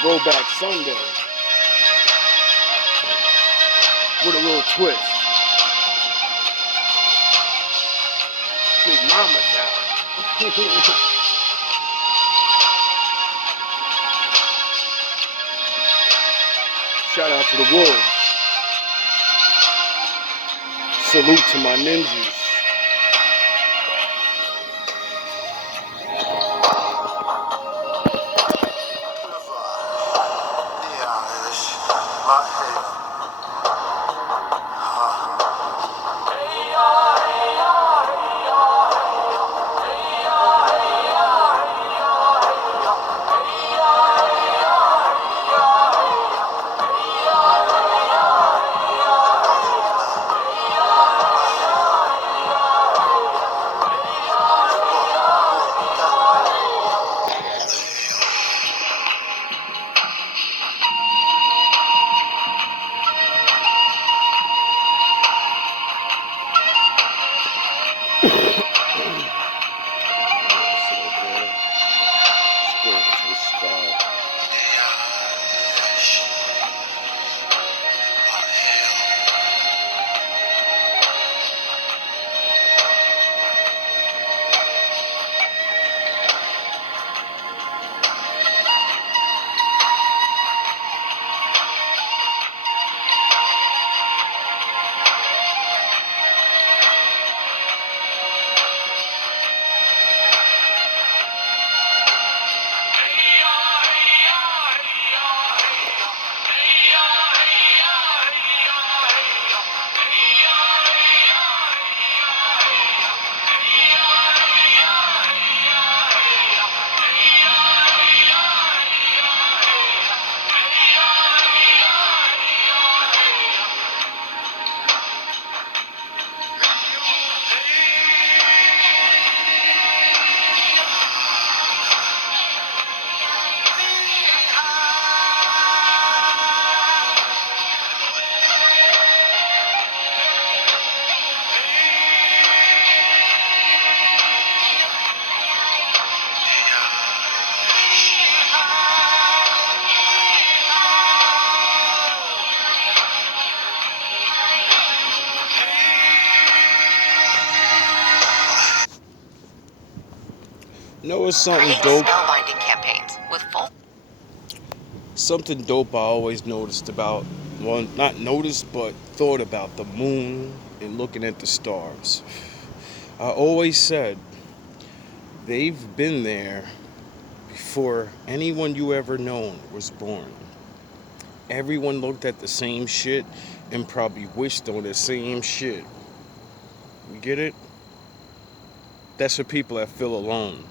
Throwback Sunday with a little twist. Big Mama's out. Shout out to the wolves. Salute to my ninjas. You know, it's something dope. Spellbinding campaigns with full. Something dope I always noticed about, well, not noticed, but thought about the moon and looking at the stars. I always said they've been there before anyone you ever known was born. Everyone looked at the same shit and probably wished on the same shit. You get it? That's for people that feel alone.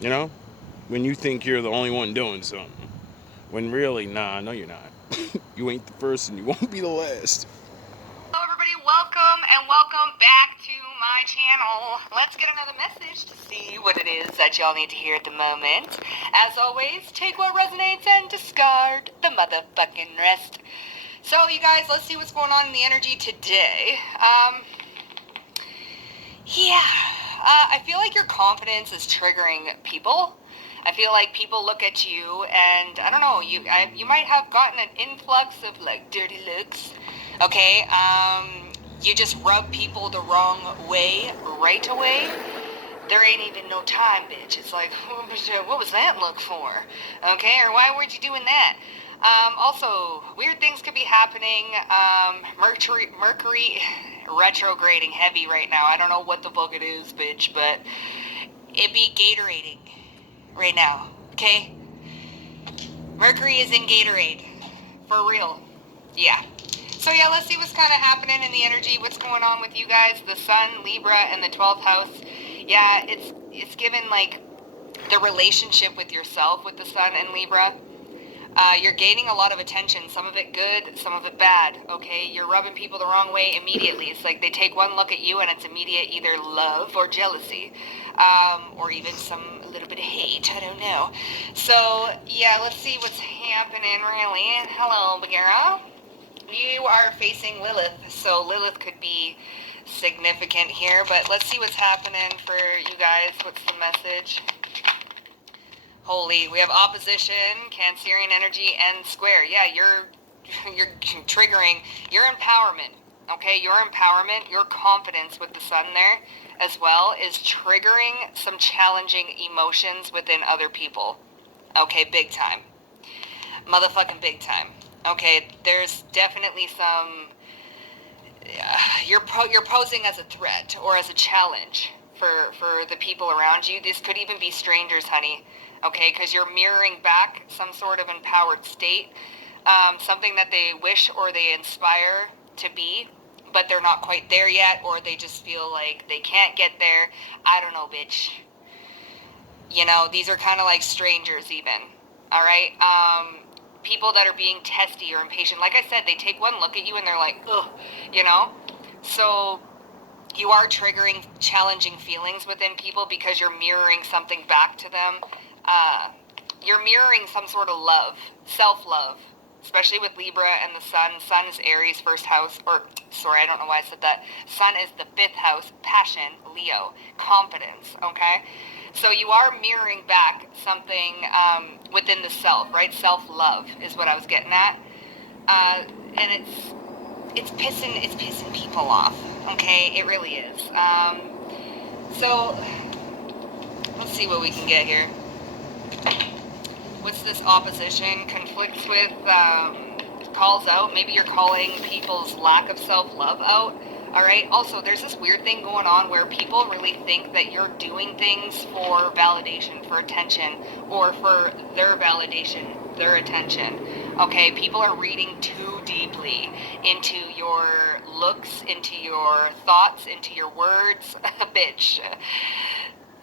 You know? When you think you're the only one doing something. When really, nah, no you're not. You ain't the first and you won't be the last. Hello everybody, welcome back to my channel. Let's get another message to see what it is that y'all need to hear at the moment. As always, take what resonates and discard the motherfucking rest. So you guys, let's see what's going on in the energy today. I feel like your confidence is triggering people. I feel like people look at you and, I don't know, you might have gotten an influx of, like, dirty looks, okay? You just rub people the wrong way right away. There ain't even no time, bitch. It's like, what was that look for? Okay, or why were you doing that? Also, weird things could be happening. Mercury retrograding heavy right now. I don't know what the fuck it is, bitch, but it be Gatorading right now, okay? Mercury is in Gatorade. For real. Yeah. So yeah, let's see what's kind of happening in the energy. What's going on with you guys? The Sun, Libra, and the 12th house. Yeah, it's given, like, the relationship with yourself with the Sun and Libra. You're gaining a lot of attention, some of it good, some of it bad, okay? You're rubbing people the wrong way immediately. It's like they take one look at you and it's immediate either love or jealousy, or even a little bit of hate, I don't know. So, yeah, let's see what's happening, really. Hello, Bagheera. You are facing Lilith, so Lilith could be significant here, but let's see what's happening for you guys. What's the message? Holy, we have opposition, Cancerian energy, and square. Yeah, you're triggering your empowerment. Okay, your empowerment, your confidence with the sun there as well is triggering some challenging emotions within other people. Okay, big time. Motherfucking big time. Okay, there's definitely some you're posing as a threat or as a challenge for the people around you. This could even be strangers, honey. Okay, because you're mirroring back some sort of empowered state, something that they wish or they inspire to be, but they're not quite there yet, or they just feel like they can't get there. I don't know, bitch. You know, these are kind of like strangers, even. All right. People that are being testy or impatient. Like I said, they take one look at you and they're like, ugh, you know? So you are triggering challenging feelings within people because you're mirroring something back to them. Uh, you're mirroring some sort of love, self-love, especially with Libra and the Sun. Sun is Aries' first house, or sorry, I don't know why I said that. Sun is the fifth house, passion, Leo, confidence, okay? So you are mirroring back something within the self, right? Self-love is what I was getting at. And it's pissing people off. Okay, it really is. So let's see what we can get here. What's this opposition? Conflicts with, calls out. Maybe you're calling people's lack of self-love out. All right. Also, there's this weird thing going on where people really think that you're doing things for validation, for attention, or for their validation, their attention. Okay. People are reading too deeply into your looks, into your thoughts, into your words. Bitch.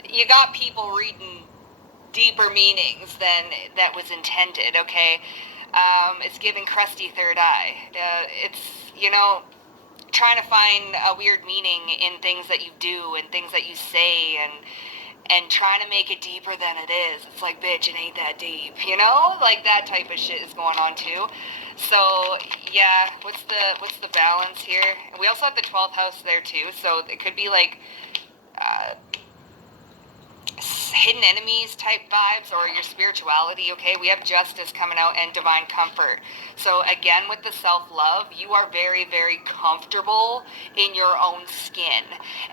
You got people reading deeper meanings than that was intended, okay? It's giving crusty third eye. It's, trying to find a weird meaning in things that you do and things that you say and trying to make it deeper than it is. It's like, bitch, it ain't that deep, Like that type of shit is going on too. So yeah, what's the balance here? We also have the 12th house there too, so it could be like hidden enemies type vibes or your spirituality. Okay, we have justice coming out and divine comfort. So again, with the self-love, you are very, very comfortable in your own skin,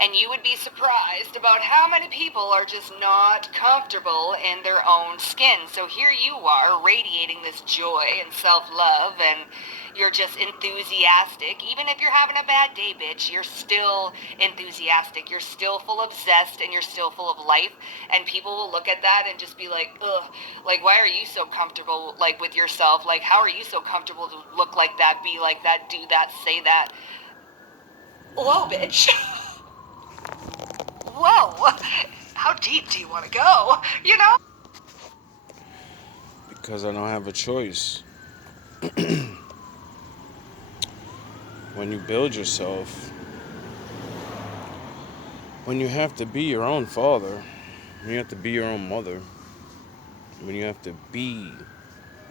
and you would be surprised about how many people are just not comfortable in their own skin. So here you are radiating this joy and self-love, and you're just enthusiastic. Even if you're having a bad day, bitch, you're still enthusiastic. You're still full of zest and you're still full of life. And people will look at that and just be like, ugh, like, why are you so comfortable, like, with yourself? Like, how are you so comfortable to look like that, be like that, do that, say that? Whoa, bitch. Whoa. How deep do you want to go? Because I don't have a choice. When you build yourself, when you have to be your own father, when you have to be your own mother, when you have to be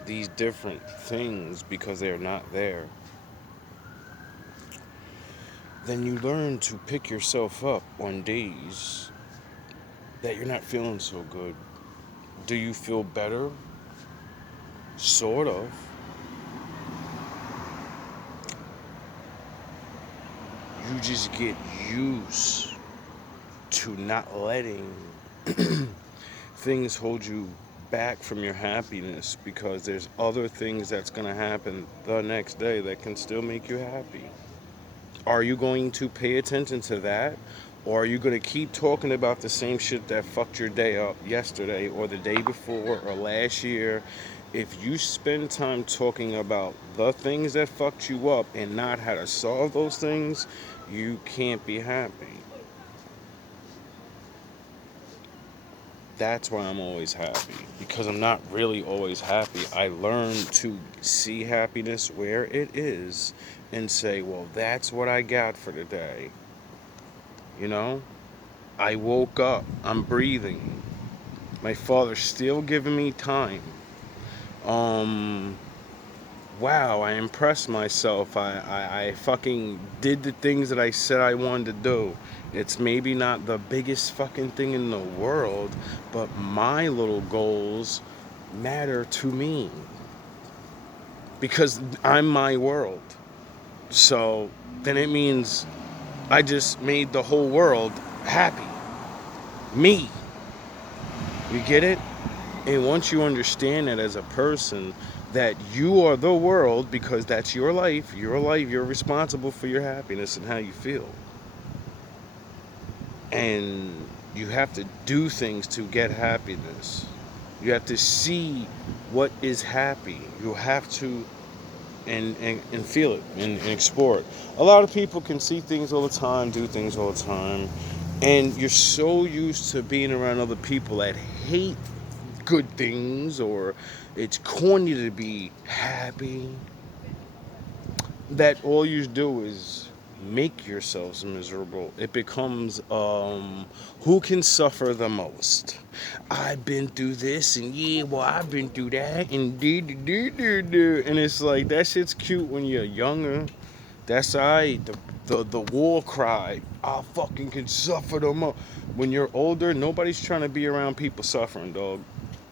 these different things because they're not there, then you learn to pick yourself up on days that you're not feeling so good. Do you feel better? Sort of. You just get used to not letting things hold you back from your happiness because there's other things that's going to happen the next day that can still make you happy. Are you going to pay attention to that? Or are you going to keep talking about the same shit that fucked your day up yesterday or the day before or last year? If you spend time talking about the things that fucked you up and not how to solve those things, you can't be happy. That's why I'm always happy. Because I'm not really always happy. I learned to see happiness where it is and say, well, that's what I got for today. You know? I woke up. I'm breathing. My father's still giving me time. Um, wow, I impressed myself. I fucking did the things that I said I wanted to do. It's maybe not the biggest fucking thing in the world, but my little goals matter to me because I'm my world. So then it means I just made the whole world happy. Me. You get it? And once you understand that as a person, that you are the world because that's your life, you're responsible for your happiness and how you feel. And you have to do things to get happiness. You have to see what is happy. You have to and feel it and explore it. A lot of people can see things all the time, do things all the time, and you're so used to being around other people that hate good things or it's corny to be happy that all you do is make yourselves miserable. It becomes who can suffer the most. I've been through this and yeah, well I've been through that and and it's like that shit's cute when you're younger. That's alright. The war cry. I fucking can suffer the most. When you're older, nobody's trying to be around people suffering, dog.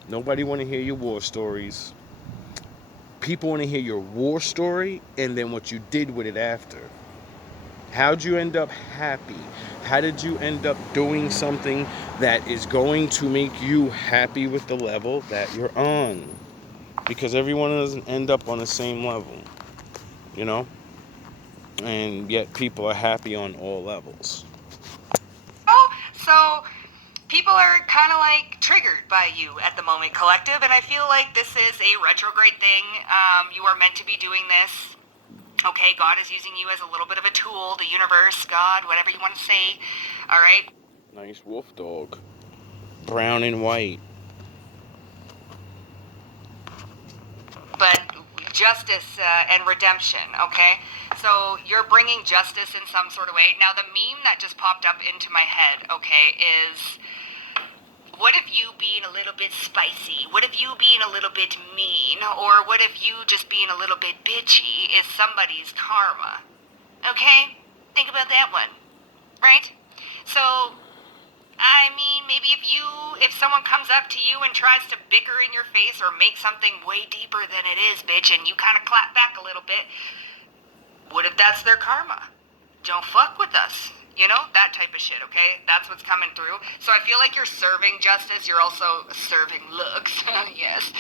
Nobody want to hear your war stories. People want to hear your war story and then what you did with it after. How'd you end up happy? How did you end up doing something that is going to make you happy with the level that you're on? Because everyone doesn't end up on the same level, you know? And yet people are happy on all levels. Oh, so people are kind of like triggered by you at the moment, collective, and I feel like this is a retrograde thing. You are meant to be doing this. Okay, God is using you as a little bit of a tool, the universe, God, whatever you want to say. All right. Nice wolf dog. Brown and white. But justice and redemption, okay? So you're bringing justice in some sort of way. Now, the meme that just popped up into my head, okay, is what if you being a little bit spicy? What if you being a little bit mean? Or what if you just being a little bit bitchy is somebody's karma? Okay? Think about that one, right? So I mean, maybe if someone comes up to you and tries to bicker in your face or make something way deeper than it is, bitch, and you kind of clap back a little bit, what if that's their karma? Don't fuck with us. You know, that type of shit, okay? That's what's coming through. So I feel like you're serving justice, you're also serving looks. Yes.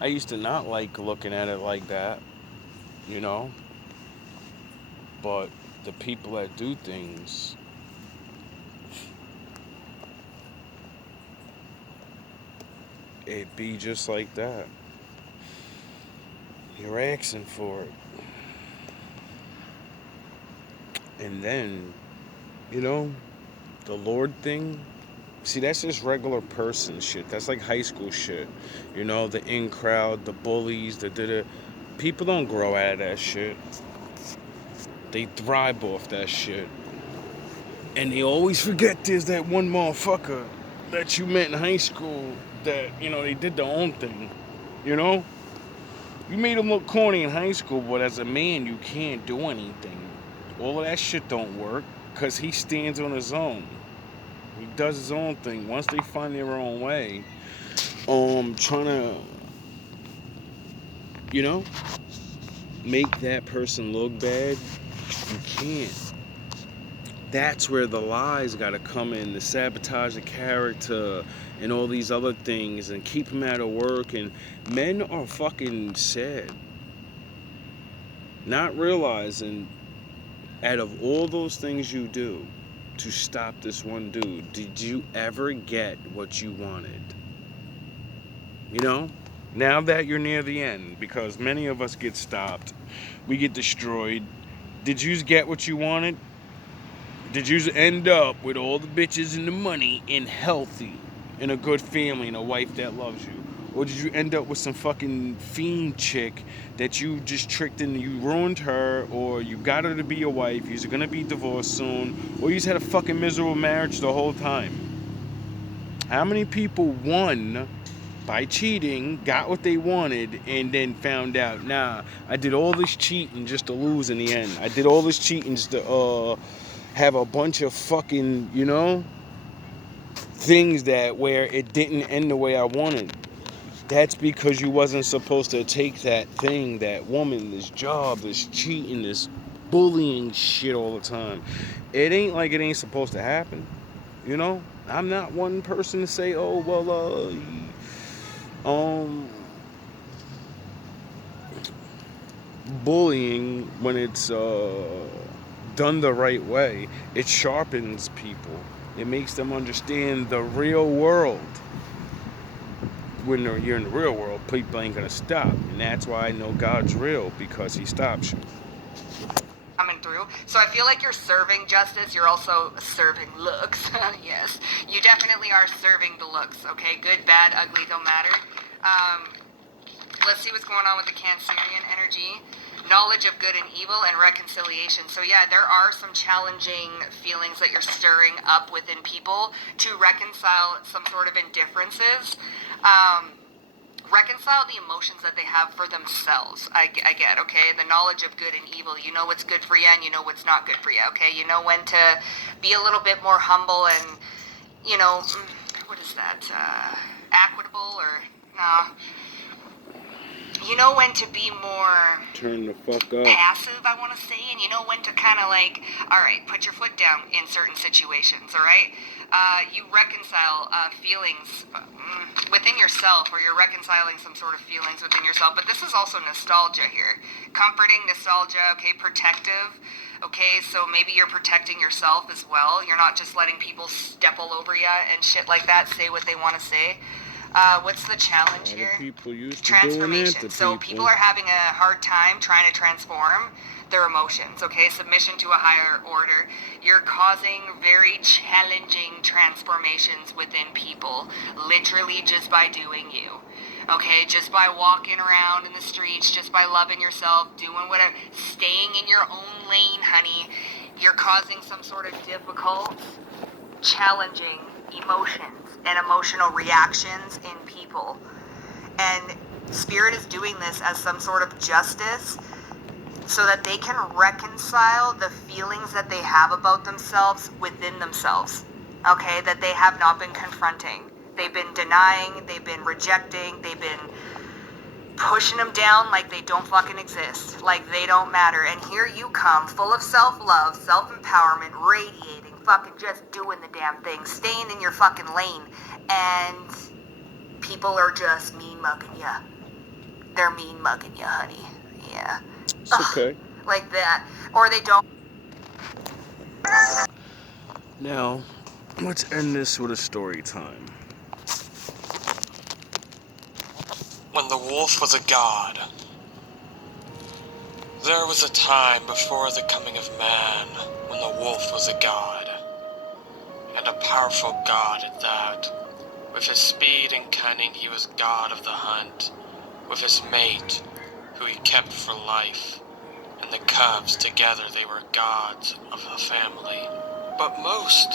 I used to not like looking at it like that, you know? But the people that do things, it be just like that. You're asking for it. And then, you know, the Lord thing, see, that's just regular person shit. That's like high school shit. You know, the in crowd, the bullies, the. People don't grow out of that shit. They thrive off that shit. And they always forget there's that one motherfucker that you met in high school that, you know, they did their own thing. You know? You made him look corny in high school, but as a man, you can't do anything. All of that shit don't work because he stands on his own. He does his own thing. Once they find their own way, trying to, you know, make that person look bad, you can't. That's where the lies got to come in, to sabotage the character and all these other things and keep him out of work. And men are fucking sad. Not realizing, out of all those things you do to stop this one dude, did you ever get what you wanted? You know? Now that you're near the end, because many of us get stopped, we get destroyed. Did you get what you wanted? Did you end up with all the bitches and the money and healthy and a good family and a wife that loves you? Or did you end up with some fucking fiend chick that you just tricked and you ruined her, or you got her to be your wife, you're gonna be divorced soon, or you just had a fucking miserable marriage the whole time? How many people won by cheating, got what they wanted, and then found out, nah, I did all this cheating just to lose in the end. I did all this cheating just to have a bunch of fucking, things that where it didn't end the way I wanted. That's because you wasn't supposed to take that thing, that woman, this job, this cheating, this bullying shit all the time. It ain't like it ain't supposed to happen. I'm not one person to say, oh well, bullying, when it's done the right way, it sharpens people. It makes them understand the real world. When you're in the real world, people ain't gonna stop, and that's why I know God's real, because He stops you. Coming through. So I feel like you're serving justice. You're also serving looks. Yes, you definitely are serving the looks. Okay, good, bad, ugly, don't matter. Let's see what's going on with the Cancerian energy. Knowledge of good and evil and reconciliation. So yeah, there are some challenging feelings that you're stirring up within people to reconcile some sort of indifferences. Reconcile the emotions that they have for themselves. I get, okay? The knowledge of good and evil. You know what's good for you and you know what's not good for you, okay? You know when to be a little bit more humble and, what is that? Equitable or, no. You know when to be more Turn the fuck up. passive, I want to say, and you know when to kind of like, all right, put your foot down in certain situations, all right? You reconcile feelings within yourself, or you're reconciling some sort of feelings within yourself, but this is also nostalgia here. Comforting, nostalgia, okay, protective, okay, so maybe you're protecting yourself as well. You're not just letting people step all over you and shit like that, say what they want to say. What's the challenge here? People used to Transformation. doing that to So people are having a hard time trying to transform their emotions, okay? Submission to a higher order. You're causing very challenging transformations within people, literally just by doing you. Okay, just by walking around in the streets, just by loving yourself, doing whatever, staying in your own lane, honey. You're causing some sort of difficult, challenging emotions and emotional reactions in people. And Spirit is doing this as some sort of justice so that they can reconcile the feelings that they have about themselves within themselves. Okay, that they have not been confronting. They've been denying, they've been rejecting, they've been pushing them down like they don't fucking exist, like they don't matter. And here you come, full of self-love, self-empowerment, radiating, fucking just doing the damn thing, staying in your fucking lane, and people are just mean mugging ya. They're mean mugging ya, honey. Yeah. It's okay. Like that. Or they don't. Now, let's end this with a story time. When the wolf was a god. There was a time before the coming of man when the wolf was a god, and a powerful god at that. With his speed and cunning he was god of the hunt, with his mate, who he kept for life, and the cubs together they were gods of the family. But most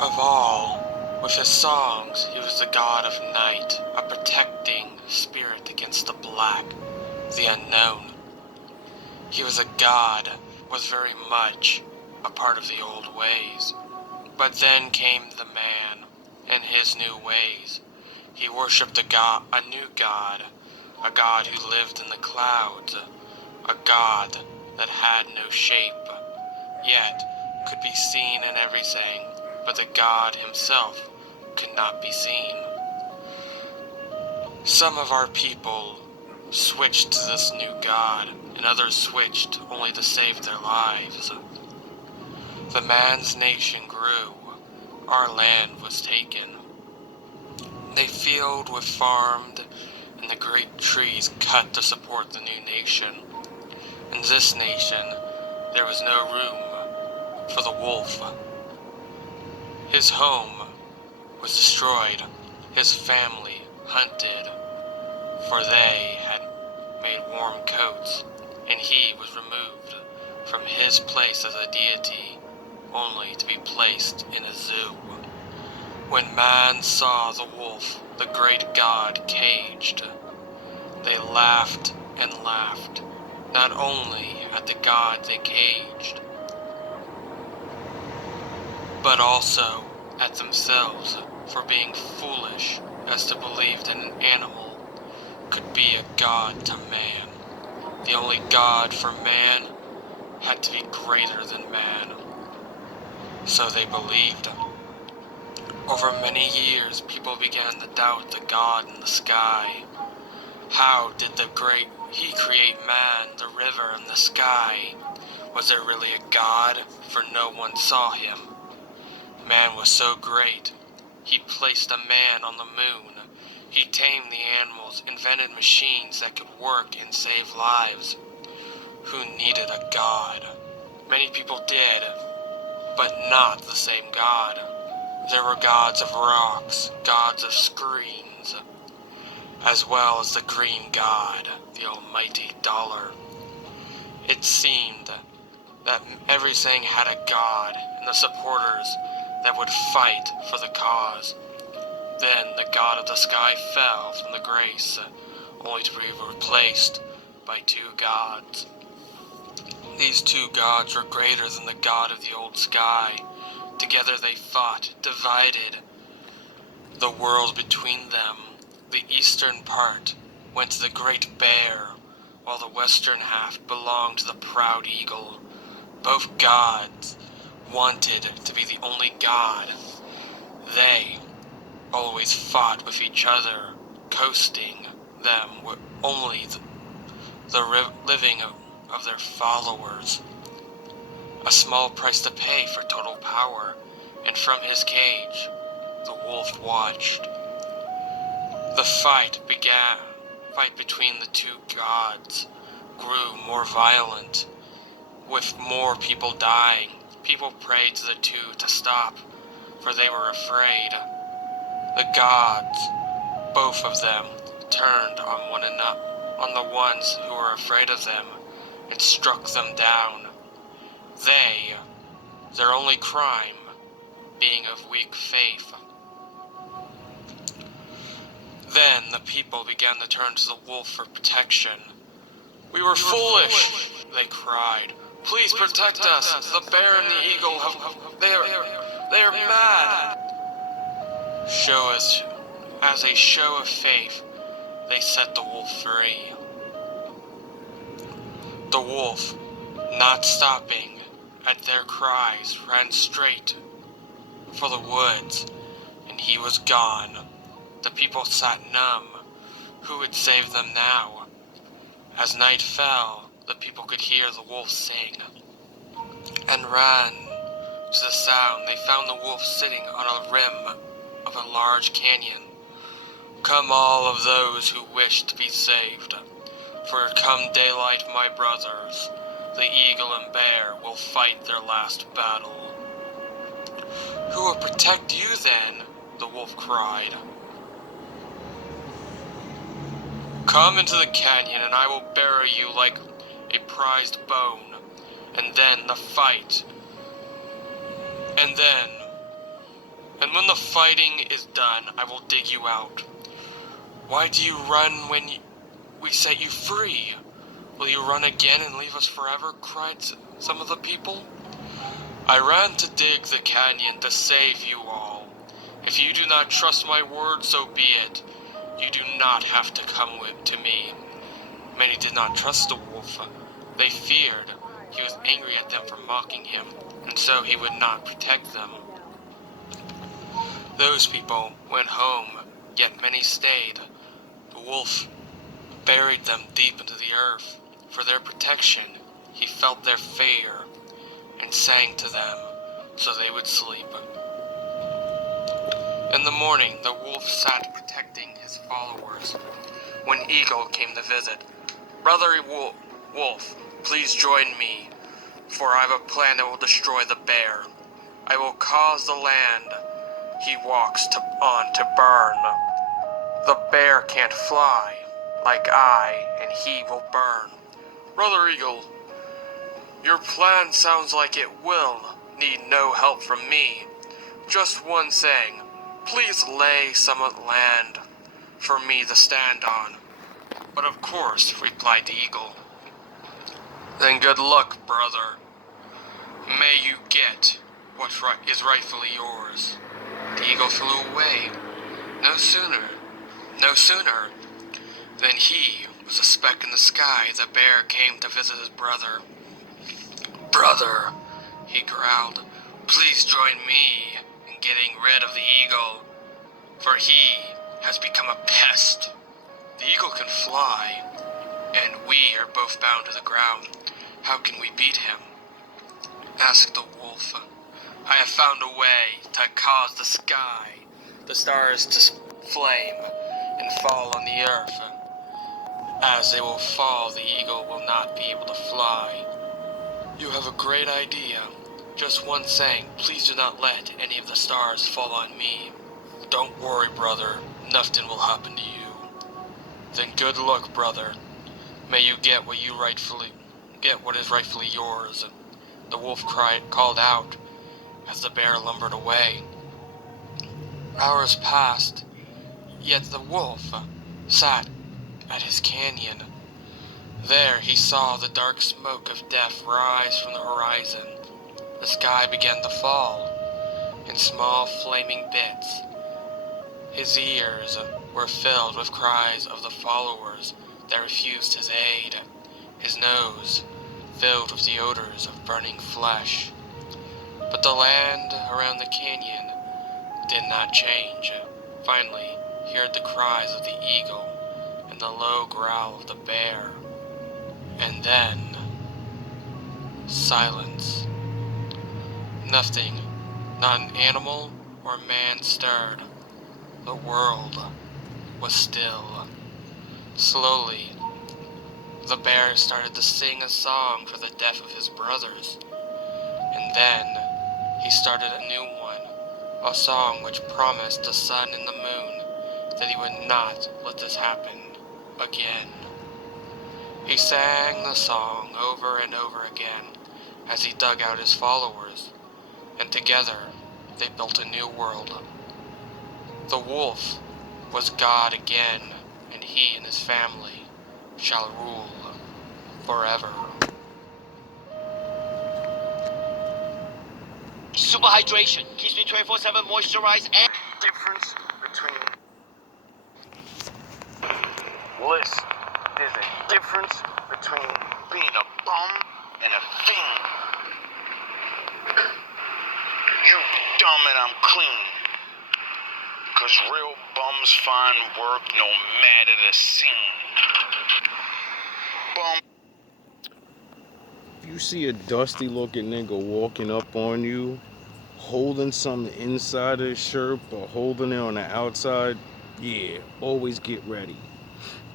of all, with his songs he was the god of night, a protecting spirit against the black, the unknown. He was a god, was very much a part of the old ways. But then came the man and his new ways. He worshipped a new god, a god who lived in the clouds, a god that had no shape, yet could be seen in everything, but the god himself could not be seen. Some of our people switched to this new god, and others switched only to save their lives. The man's nation grew, our land was taken. They field was farmed, and the great trees cut to support the new nation. In this nation, there was no room for the wolf. His home was destroyed, his family hunted, for they had made warm coats, and he was removed from his place as a deity, only to be placed in a zoo, When man saw the wolf, the great god, caged, they laughed and laughed, not only at the god they caged, but also at themselves for being foolish as to believe that an animal could be a god to man. The only god for man had to be greater than man. So they believed. Over many years, people began to doubt the God in the sky. How did He create man, the river, and the sky? Was there really a God? For no one saw him. Man was so great. He placed a man on the moon. He tamed the animals, invented machines that could work and save lives. Who needed a God? Many people did, but not the same God. There were gods of rocks, gods of screens, as well as the green god, the almighty dollar. It seemed that everything had a god and the supporters that would fight for the cause. Then the god of the sky fell from the grace, only to be replaced by two gods. These two gods were greater than the god of the old sky. Together they fought, divided the world between them. The eastern part went to the great bear, while the western half belonged to the proud eagle. Both gods wanted to be the only god. They always fought with each other, coasting them with only the living of their followers. A small price to pay for total power, and from his cage, the wolf watched. The fight between the two gods grew more violent, with more people dying. People prayed to the two to stop, for they were afraid. The gods, both of them, turned on one another, on the ones who were afraid of them, and struck them down. Their only crime, being of weak faith. Then the people began to turn to the wolf for protection. "We were foolish," they cried. "Please protect us. The bear and the eagle they are mad." As a show of faith, they set the wolf free. The wolf, not stopping at their cries, ran straight for the woods, and he was gone. The people sat numb. Who would save them now? As night fell, the people could hear the wolf sing, and ran to the sound. They found the wolf sitting on a rim of a large canyon. "Come, all of those who wish to be saved, for come daylight, my brothers, the eagle and bear will fight their last battle." "Who will protect you then?" the wolf cried. "Come into the canyon and I will bury you like a prized bone, and then the fight. And when the fighting is done, I will dig you out." "Why do you run when we set you free? Will you run again and leave us forever?" cried some of the people. "I ran to dig the canyon to save you all. If you do not trust my word, so be it. You do not have to come to me." Many did not trust the wolf. They feared he was angry at them for mocking him, and so he would not protect them. Those people went home, yet many stayed. The wolf buried them deep into the earth. For their protection, he felt their fear and sang to them so they would sleep. In the morning, the wolf sat protecting his followers when Eagle came to visit. "Brother Wolf, please join me, for I have a plan that will destroy the bear. I will cause the land he walks on to burn. The bear can't fly like I, and he will burn." "Brother Eagle, your plan sounds like it will need no help from me. Just one thing. Please lay some land for me to stand on. But of course, replied the eagle. Then good luck, brother. May you get what is rightfully yours. The eagle flew away. No sooner than he was a speck in the sky, the bear came to visit his brother. Brother, he growled, please join me in getting rid of the eagle, for he has become a pest. The eagle can fly, and we are both bound to the ground. How can we beat him? Asked the wolf. I have found a way to cause the stars to flame and fall on the earth. As they will fall, the eagle will not be able to fly. You have a great idea. Just one thing, please do not let any of the stars fall on me. Don't worry, brother, nothing will happen to you. Then good luck, brother. May you get what is rightfully yours. The wolf called out as the bear lumbered away. Hours passed, yet the wolf sat at his canyon. There he saw the dark smoke of death rise from the horizon. The sky began to fall in small flaming bits. His ears were filled with cries of the followers that refused his aid. His nose filled with the odors of burning flesh. But the land around the canyon did not change. Finally, he heard the cries of the eagle and the low growl of the bear. And then, silence. Nothing, not an animal or man stirred. The world was still. Slowly, the bear started to sing a song for the death of his brothers. And then, he started a new one, a song which promised the sun and the moon that he would not let this happen again. He sang the song over and over again as he dug out his followers, and together they built a new world. The wolf was God again, and he and his family shall rule forever. Super hydration keeps me 24/7 moisturized and Difference between listen, there's a difference between being a bum and a fiend. You dumb and I'm clean. 'Cause real bums find work no matter the scene. Bum. If you see a dusty looking nigga walking up on you, holding something inside his shirt but holding it on the outside, yeah, always get ready.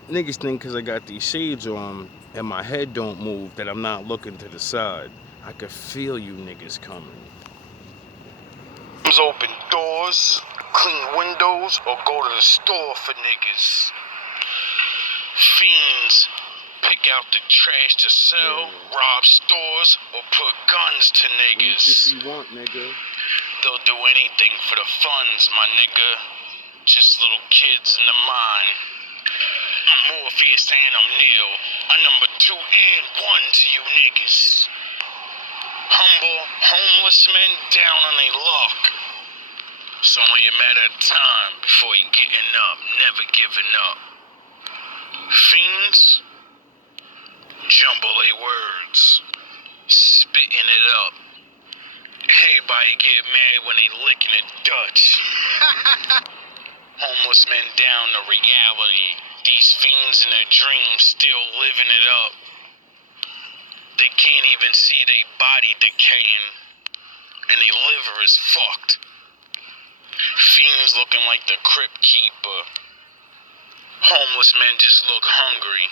Niggas think because I got these shades on and my head don't move that I'm not looking to the side. I could feel you niggas coming. Open doors, clean windows, or go to the store for niggas. Fiends pick out the trash to sell, rob stores, or put guns to niggas. If you want, nigga. They'll do anything for the funds, my nigga. Just little kids in the mind. I'm Morpheus and I'm Neil. I'm number 2 and 1 to you niggas. Humble, homeless men down on their luck. It's only a matter of time before you getting up, never giving up. Fiends jumble their words, spitting it up. Everybody get mad when they licking it Dutch. Homeless men down to reality. These fiends in their dreams still living it up. They can't even see their body decaying, and their liver is fucked. Fiends looking like the crypt keeper. Homeless men just look hungry.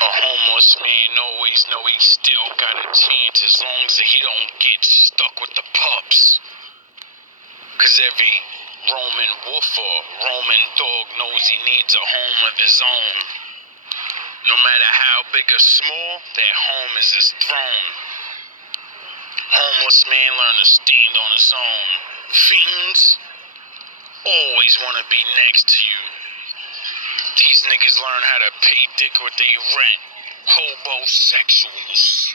A homeless man always know he still got a chance as long as he don't get stuck with the pups. 'Cause every Roman wolf or Roman dog knows he needs a home of his own. No matter how big or small, that home is his throne. Homeless man learn to stand on his own. Fiends always want to be next to you. These niggas learn how to pay dick with they rent. Hobosexuals.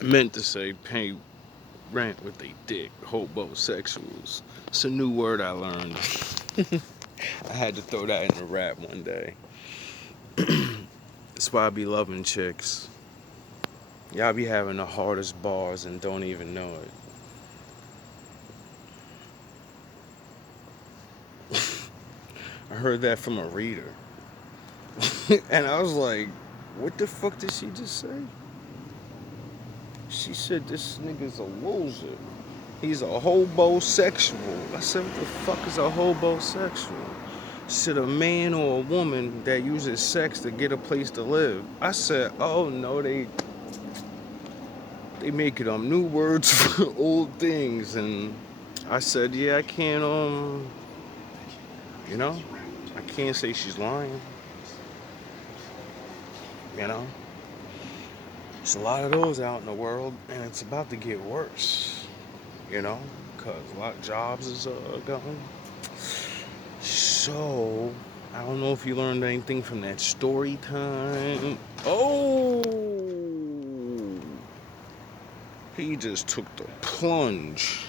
I meant to say pay rent with they dick. Hobosexuals. It's a new word I learned. I had to throw that in a rap one day. That's why I be loving chicks. Y'all be having the hardest bars and don't even know it. I heard that from a reader. And I was like, what the fuck did she just say? She said this nigga's a loser. He's a hobosexual. I said, what the fuck is a hobosexual? She said, a man or a woman that uses sex to get a place to live. I said, oh no, they making up new words for old things. And I said, yeah, I can't, you know, I can't say she's lying. You know, there's a lot of those out in the world, and it's about to get worse. You know, because a lot of jobs is going. So, I don't know if you learned anything from that story time. Oh, he just took the plunge.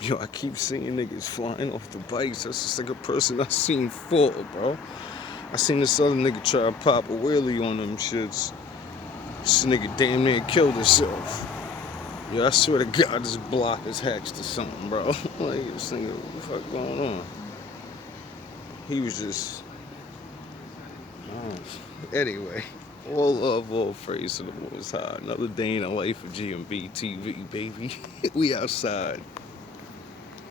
Yo, I keep seeing niggas flying off the bikes. That's just like a person I seen fall, bro. I seen this other nigga try to pop a wheelie on them shits. This nigga damn near killed himself. Yeah, I swear to God, this block is hatched or something, bro. Like, this nigga, what the fuck going on? He was just... Anyway, all love, all praise to the Most High. Another day in the life of GMB TV, baby. We outside.